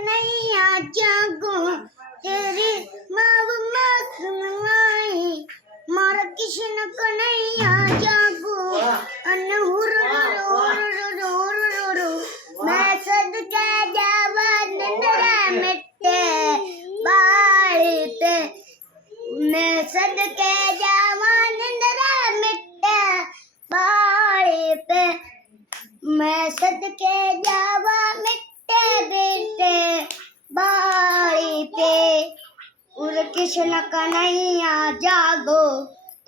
कन्हैया जागो तेरी माव माखन लाई मारा कृष्ण कन्हैया जागो अन हुर मैं सदके जावा निंदरा मिटे बाल पे मैं सदके जावा निंदरा मिटे बाल पे मैं सदके जावा मिटे बेटे बाड़ी पे उर कृष्ण कन्हैया जागो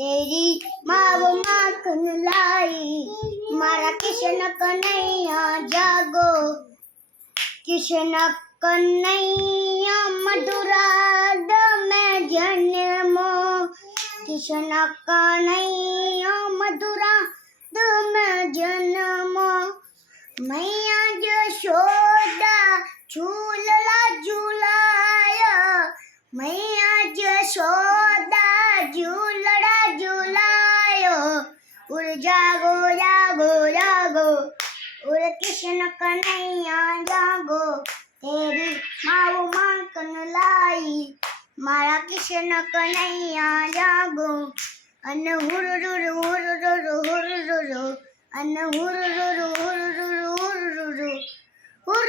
तेरी माव माखन लाई मारा कृष्ण कन्हैया जागो कृष्ण कन्हैया मधुरा में जन्मो कृष्ण कन्हैया मधुरा में जन्मो मैया जशोदा झूलला झूलाया मैया जशोदा झूलड़ा झूलायो उर जागो जागो जागो उर कृष्ण कन्हैया जागो तेरी माव माखन लाई मारा कृष्ण कन्हैया जागो अन हुर अन हुर